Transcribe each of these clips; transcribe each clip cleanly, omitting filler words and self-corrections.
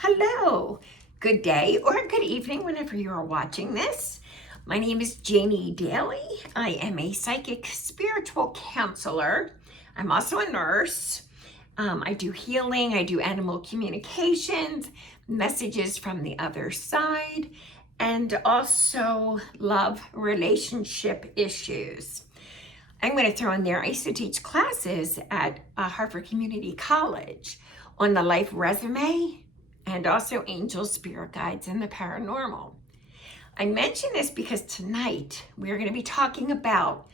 Hello, good day or good evening whenever you are watching this. My name is Janie Daly. I am a psychic spiritual counselor. I'm also a nurse. I do healing, I do animal communications, messages from the other side, and also love relationship issues. I'm going to throw in there, I used to teach classes at Harvard Community College on the life resume and also angels, spirit guides, and the paranormal. I mention this because tonight we're going to be talking about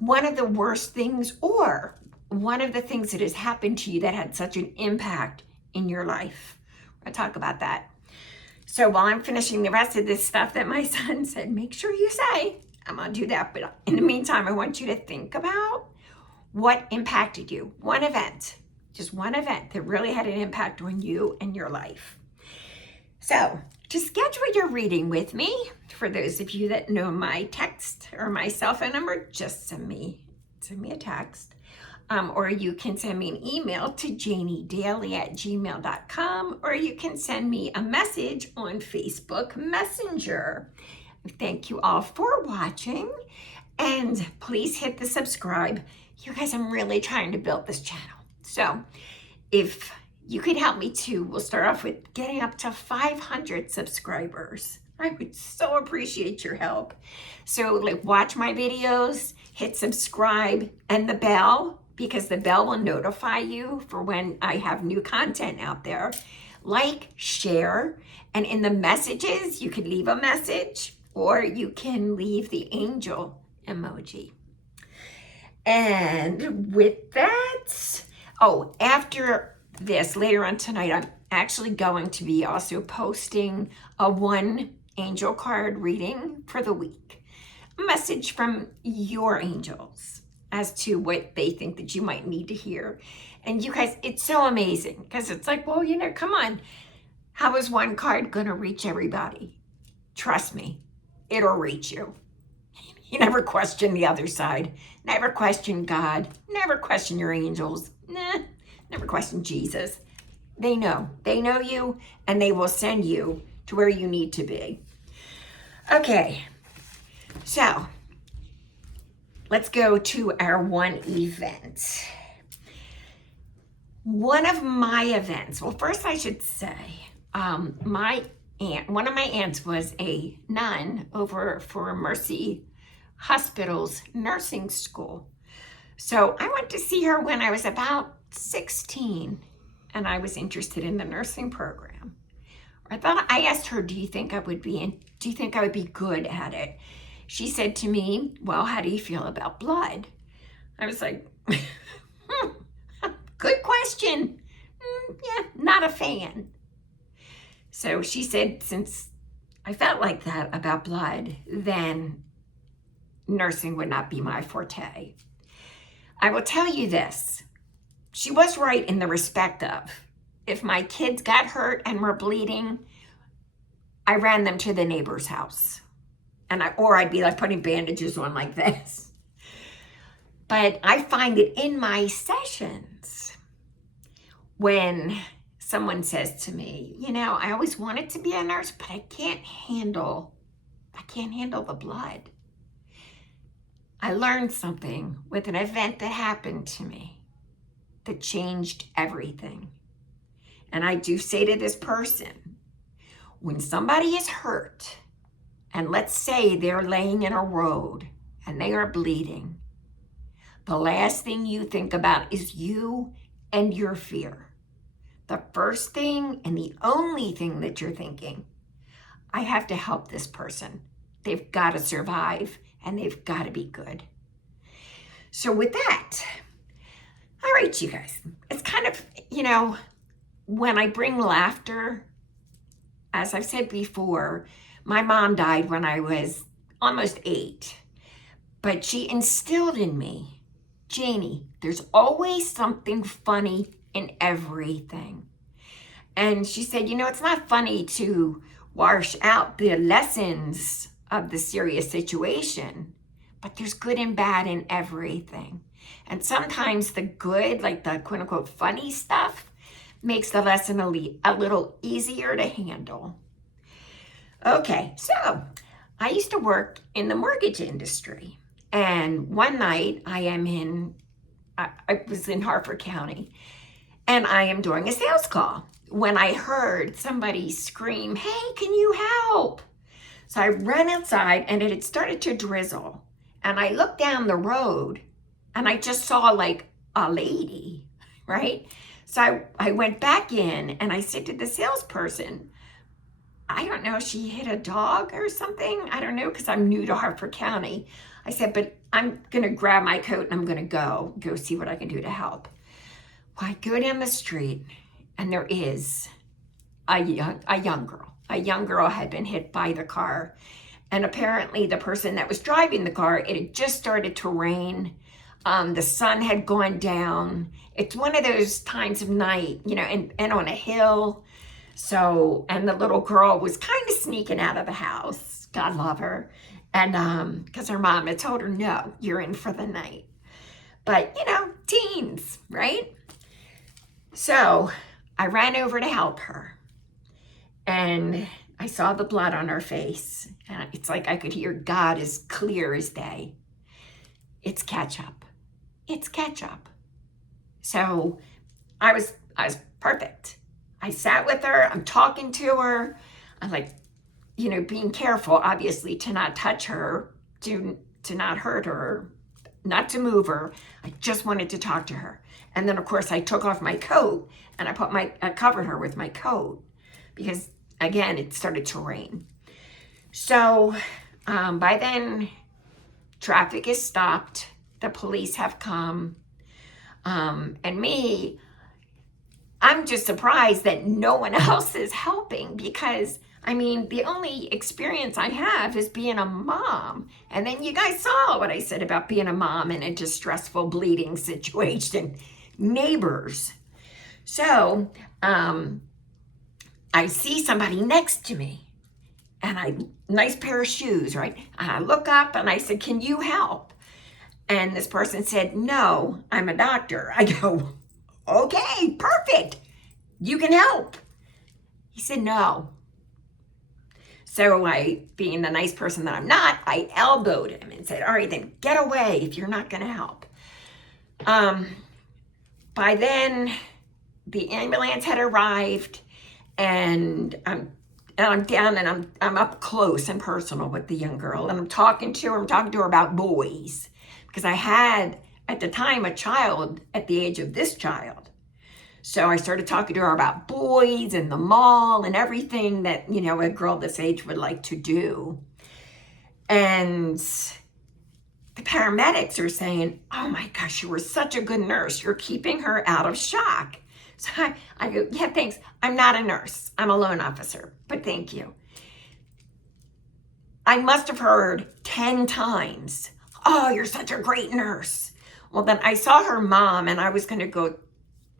one of the worst things, or one of the things that has happened to you that had such an impact in your life. I'll talk about that. So while I'm finishing the rest of this stuff that my son said, make sure you say, I'm going to do that. But in the meantime, I want you to think about what impacted you. One event, just one event that really had an impact on you and your life. So to schedule your reading with me, for those of you that know my text or my cell phone number, just send me a text. Or you can send me an email to janiedaly@gmail.com, or you can send me a message on Facebook Messenger. Thank you all for watching, and please hit the subscribe. You guys, I'm really trying to build this channel. So if you could help me too, we'll start off with getting up to 500 subscribers. I would so appreciate your help. So watch my videos, hit subscribe and the bell, because the bell will notify you for when I have new content out there. Like, share, and in the messages, you could leave a message or you can leave the angel emoji. And with that, after this, later on tonight, I'm actually going to be also posting a one angel card reading for the week. A message from your angels as to what they think that you might need to hear. And you guys, it's so amazing because it's like, well, come on. How is one card going to reach everybody? Trust me, it'll reach you. You never question the other side. Never question God. Never question your angels. Never question Jesus. They know you, and they will send you to where you need to be. Okay, so let's go to our one event. One of my events, well, first I should say, one of my aunts was a nun over for Mercy Hospital's nursing school. So I went to see her when I was about 16, and I was interested in the nursing program. I asked her, do you think I would be good at it? She said to me, well, how do you feel about blood? I was like, good question. Yeah, not a fan. So she said, since I felt like that about blood, then nursing would not be my forte. I will tell you this. She was right in the respect of, if my kids got hurt and were bleeding, I ran them to the neighbor's house. Or I'd be like putting bandages on like this. But I find it in my sessions when someone says to me, I always wanted to be a nurse, but I can't handle the blood. I learned something with an event that happened to me that changed everything. And I do say to this person, when somebody is hurt, and let's say they're laying in a road and they are bleeding, the last thing you think about is you and your fear. The first thing and the only thing that you're thinking, I have to help this person. They've got to survive and they've got to be good. So with that, all right, you guys, it's kind of, when I bring laughter, as I've said before, my mom died when I was almost 8, but she instilled in me, Janie, there's always something funny in everything. And she said, it's not funny to wash out the lessons of the serious situation, but there's good and bad in everything. And sometimes the good, like the quote unquote funny stuff, makes the lesson a little easier to handle. Okay, so I used to work in the mortgage industry. And one night I was in Harford County, and I am doing a sales call when I heard somebody scream, "Hey, can you help?" So I ran outside, and it had started to drizzle. And I looked down the road, and I just saw like a lady, right? So I went back in, and I said to the salesperson, I don't know, she hit a dog or something. I don't know, because I'm new to Harford County. I said, but I'm going to grab my coat and I'm going to go see what I can do to help. Well, I go down the street, and there is a young girl. A young girl had been hit by the car. And apparently the person that was driving the car, it had just started to rain. The sun had gone down. It's one of those times of night, and on a hill. So, and the little girl was kind of sneaking out of the house. God love her. And because her mom had told her, no, you're in for the night. But, teens, right? So I ran over to help her. And I saw the blood on her face. And it's like I could hear God as clear as day. It's ketchup. It's ketchup. So I was perfect. I sat with her. I'm talking to her. I'm like, being careful, obviously, to not touch her, to not hurt her, not to move her. I just wanted to talk to her. And then, of course, I took off my coat, and I covered her with my coat because, again, it started to rain. So by then, traffic is stopped. The police have come. And me, I'm just surprised that no one else is helping because, the only experience I have is being a mom. And then you guys saw what I said about being a mom in a distressful bleeding situation. Neighbors. So I see somebody next to me, and nice pair of shoes, right? And I look up and I said, "Can you help?" And this person said, "No, I'm a doctor." I go, "Okay, perfect. You can help." He said, "No." So I, being the nice person that I'm not, I elbowed him and said, "All right, then get away if you're not going to help." By then, the ambulance had arrived, and I'm down, and I'm up close and personal with the young girl, and I'm talking to her about boys, because I had at the time a child at the age of this child. So I started talking to her about boys and the mall and everything that, a girl this age would like to do. And the paramedics are saying, "Oh my gosh, you were such a good nurse. You're keeping her out of shock." So I go, "Yeah, thanks. I'm not a nurse. I'm a loan officer, but thank you." I must have heard 10 times, "Oh, you're such a great nurse." Well, then I saw her mom, and I was going to go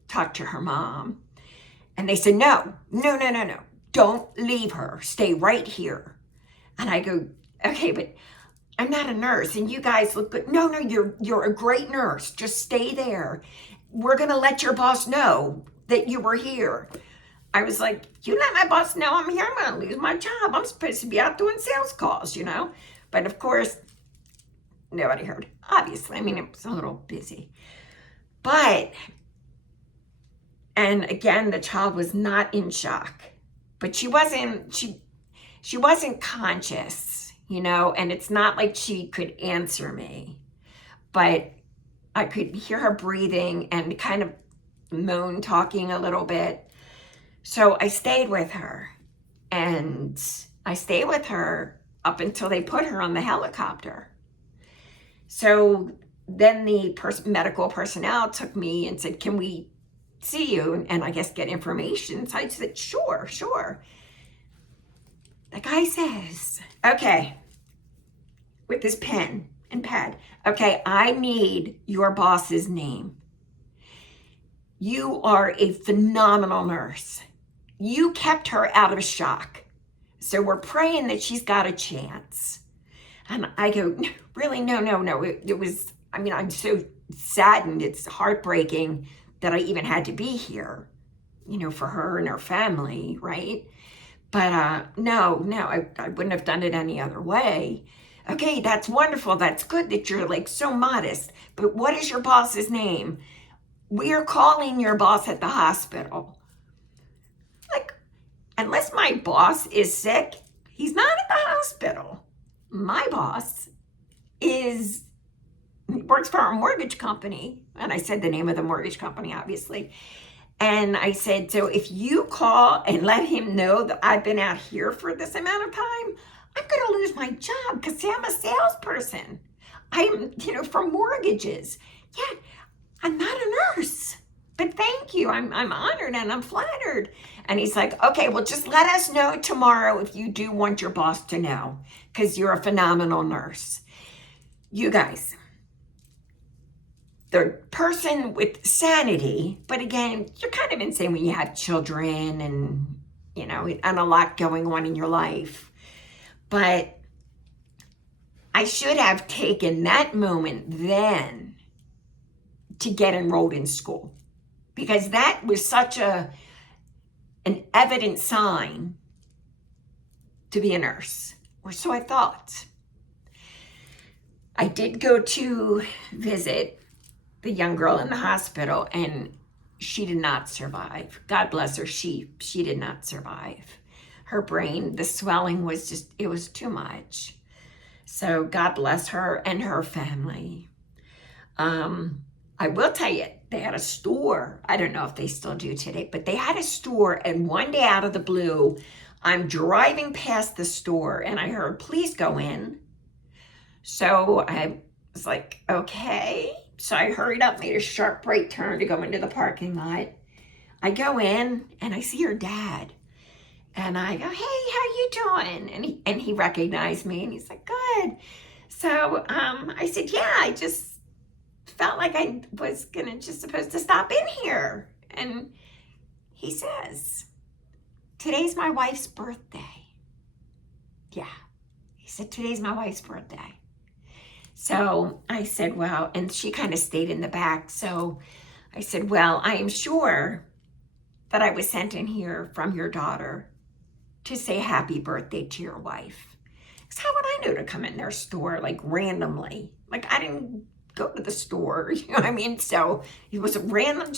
talk to her mom. And they said, no. Don't leave her. Stay right here. And I go, "Okay, but I'm not a nurse, and you guys look good." No, you're a great nurse. Just stay there. We're going to let your boss know that you were here. I was like, "You let my boss know I'm here, I'm going to lose my job. I'm supposed to be out doing sales calls, But of course, nobody heard. Obviously, it was a little busy. And again, the child was not in shock, but she wasn't conscious, and it's not like she could answer me, but I could hear her breathing and kind of moan, talking a little bit. So I stayed with her, and I stayed with her up until they put her on the helicopter. So then the medical personnel took me and said, "Can we see you and I guess get information?" So I said, sure. The guy says, "Okay," with his pen and pad, "Okay, I need your boss's name. You are a phenomenal nurse. You kept her out of shock. So we're praying that she's got a chance." And I go, "Really? No. It was, I'm so saddened. It's heartbreaking that I even had to be here, for her and her family, right? But no, I wouldn't have done it any other way. Okay, that's wonderful. That's good that you're like so modest. But what is your boss's name? We are calling your boss at the hospital. Like, unless my boss is sick, he's not at the hospital. My boss works for a mortgage company. And I said the name of the mortgage company, obviously. And I said, so if you call and let him know that I've been out here for this amount of time, I'm going to lose my job because I'm a salesperson. I'm, for mortgages. Yeah, I'm not a nurse. But thank you. I'm honored and I'm flattered. And he's like, okay, well, just let us know tomorrow if you do want your boss to know, because you're a phenomenal nurse. You guys, the person with sanity, but again, you're kind of insane when you have children and, and a lot going on in your life. But I should have taken that moment then to get enrolled in school, because that was such an evident sign to be a nurse, or so I thought. I did go to visit the young girl in the hospital, and she did not survive. God bless her, she did not survive. Her brain, the swelling was it was too much. So God bless her and her family. I will tell you, they had a store. I don't know if they still do today, but they had a store, and one day out of the blue, I'm driving past the store and I heard, please go in. So I was like, okay. So I hurried up, made a sharp right turn to go into the parking lot. I go in and I see her dad. And I go, hey, how you doing? And he recognized me and he's like, good. So I said, yeah, I just felt like I was supposed to stop in here. And he says, today's my wife's birthday. Yeah. He said, today's my wife's birthday. So I said, well, and she kind of stayed in the back. So I said, well, I am sure that I was sent in here from your daughter to say happy birthday to your wife. Because how would I know to come in their store like randomly? Like I didn't go to the store, you know what I mean? So it was a random,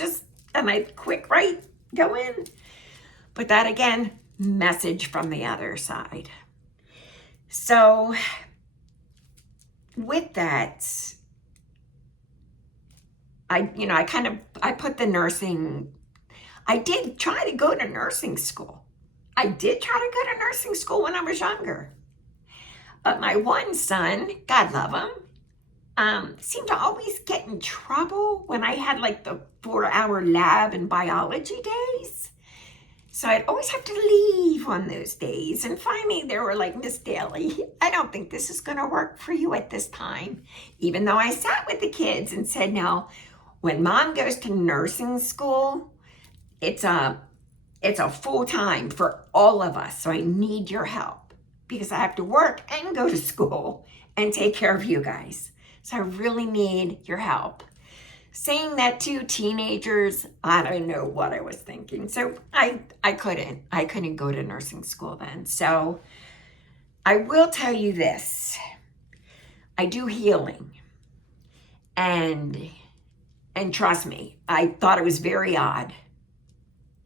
and I quick, right, go in. But that again, message from the other side. So with that, I put the nursing, I did try to go to nursing school. I did try to go to nursing school when I was younger. But my one son, God love him, seemed to always get in trouble when I had like the 4-hour lab and biology days. So I'd always have to leave on those days. And finally they were like, Miss Daly, I don't think this is going to work for you at this time. Even though I sat with the kids and said, no, when mom goes to nursing school, it's a full time for all of us. So I need your help because I have to work and go to school and take care of you guys. So I really need your help. Saying that to teenagers, I don't know what I was thinking. So I couldn't go to nursing school then. So I will tell you this. I do healing. And trust me, I thought it was very odd.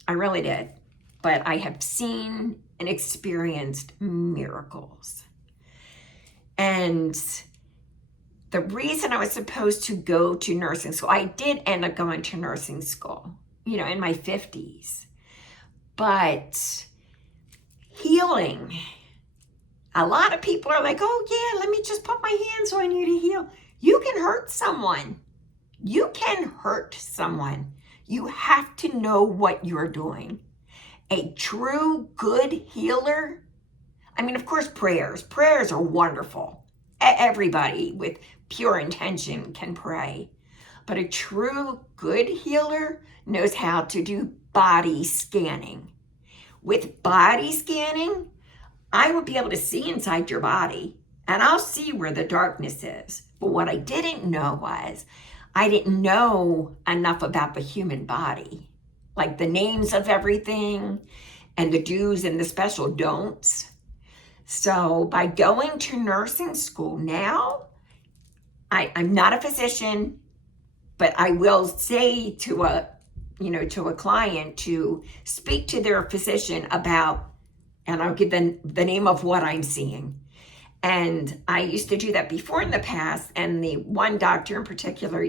I really did. But I have seen and experienced miracles. And the reason I was supposed to go to nursing school, I did end up going to nursing school, in my 50s. But healing, a lot of people are like, oh yeah, let me just put my hands on you to heal. You can hurt someone. You can hurt someone. You have to know what you're doing. A true good healer, of course, prayers are wonderful. Everybody with pure intention can pray. But a true good healer knows how to do body scanning. With body scanning, I will be able to see inside your body and I'll see where the darkness is. But what I didn't know was I didn't know enough about the human body. like the names of everything and the do's and the special don'ts. So by going to nursing school now, I'm not a physician, but I will say to a client to speak to their physician about, and I'll give them the name of what I'm seeing. And I used to do that before in the past, and the one doctor in particular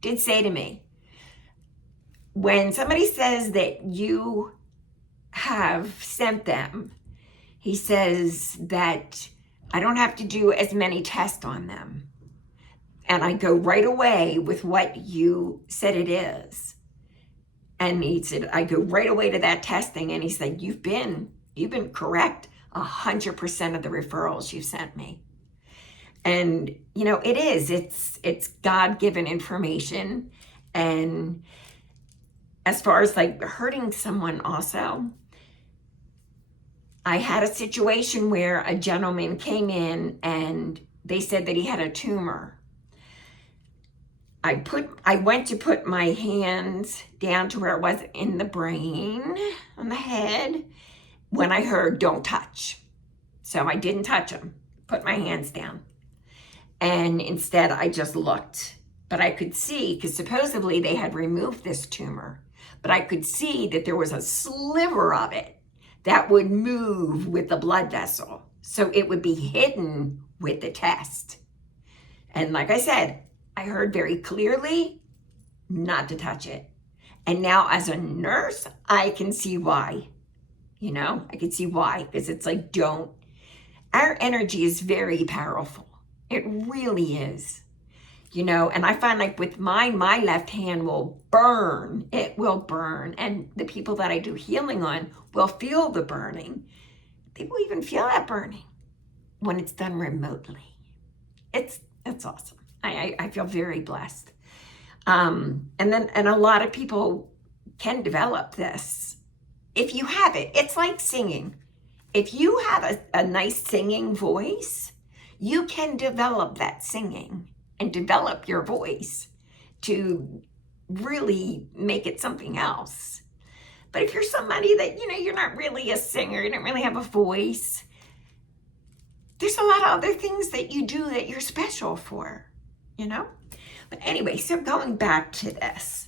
did say to me, when somebody says that you have sent them, he says that I don't have to do as many tests on them. And I go right away with what you said it is. And he said, I go right away to that testing. And he said, you've been correct 100% of the referrals you sent me. And, it's God-given information. And as far as like hurting someone also, I had a situation where a gentleman came in and they said that he had a tumor. I went to put my hands down to where it was in the brain, on the head, when I heard, don't touch. So I didn't touch him, put my hands down. And instead I just looked. But I could see, because supposedly they had removed this tumor, but I could see that there was a sliver of it that would move with the blood vessel. So it would be hidden with the test. And like I said, I heard very clearly not to touch it. And now as a nurse, I can see why. I can see why, because it's like, don't. Our energy is very powerful. It really is. And I find like with mine, my left hand will burn. It will burn. And the people that I do healing on will feel the burning. People even feel that burning when it's done remotely. It's awesome. I feel very blessed. And a lot of people can develop this. If you have it, it's like singing. If you have a nice singing voice, you can develop that singing and develop your voice to really make it something else. But if you're somebody that, you're not really a singer, you don't really have a voice, there's a lot of other things that you do that you're special for, But anyway, so going back to this.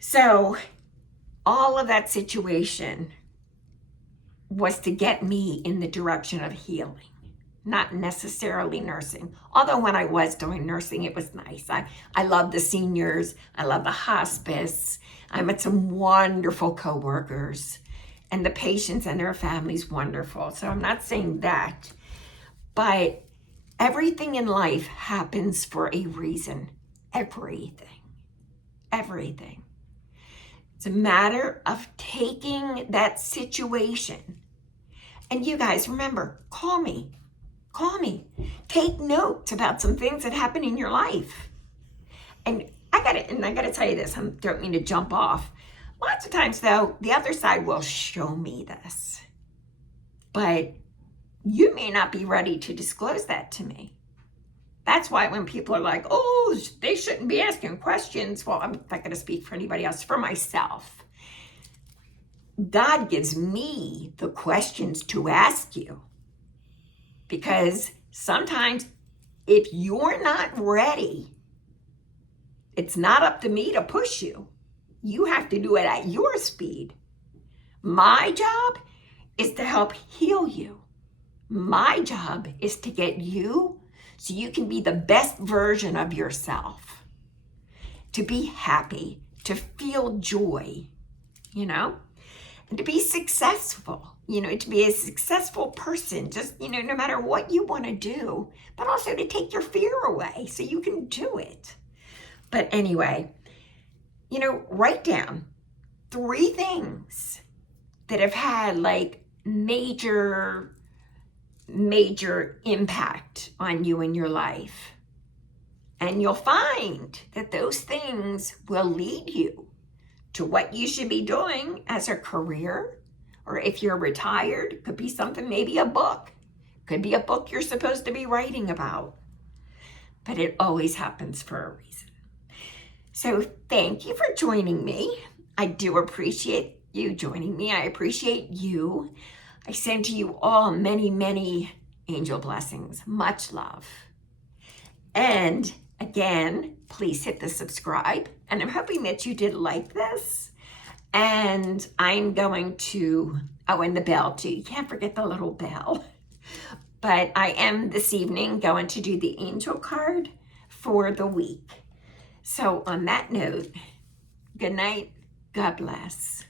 So all of that situation was to get me in the direction of healing, not necessarily nursing. Although when I was doing nursing, it was nice. I love the seniors. I love the hospice. I met some wonderful coworkers, and the patients and their families wonderful. So I'm not saying that, but everything in life happens for a reason. Everything. It's a matter of taking that situation. And you guys, remember, call me. Take notes about some things that happen in your life. And I gotta tell you this, I don't mean to jump off. Lots of times though, the other side will show me this. But you may not be ready to disclose that to me. That's why when people are like, oh, they shouldn't be asking questions. Well, I'm not gonna speak for anybody else, for myself. God gives me the questions to ask you. Because sometimes if you're not ready, it's not up to me to push you. You have to do it at your speed. My job is to help heal you. My job is to get you so you can be the best version of yourself. To be happy, to feel joy, and to be successful. To be a successful person, just, no matter what you want to do, but also to take your fear away so you can do it. But anyway, write down 3 things that have had like major impact on you in your life. And you'll find that those things will lead you to what you should be doing as a career. Or if you're retired, it could be something, maybe a book. Could be a book you're supposed to be writing about. But it always happens for a reason. So thank you for joining me. I do appreciate you joining me. I appreciate you. I send to you all many, many angel blessings. Much love. And again, please hit the subscribe. And I'm hoping that you did like this. And I'm going to, oh, and the bell too. You can't forget the little bell. But I am this evening going to do the angel card for the week. So on that note, good night. God bless.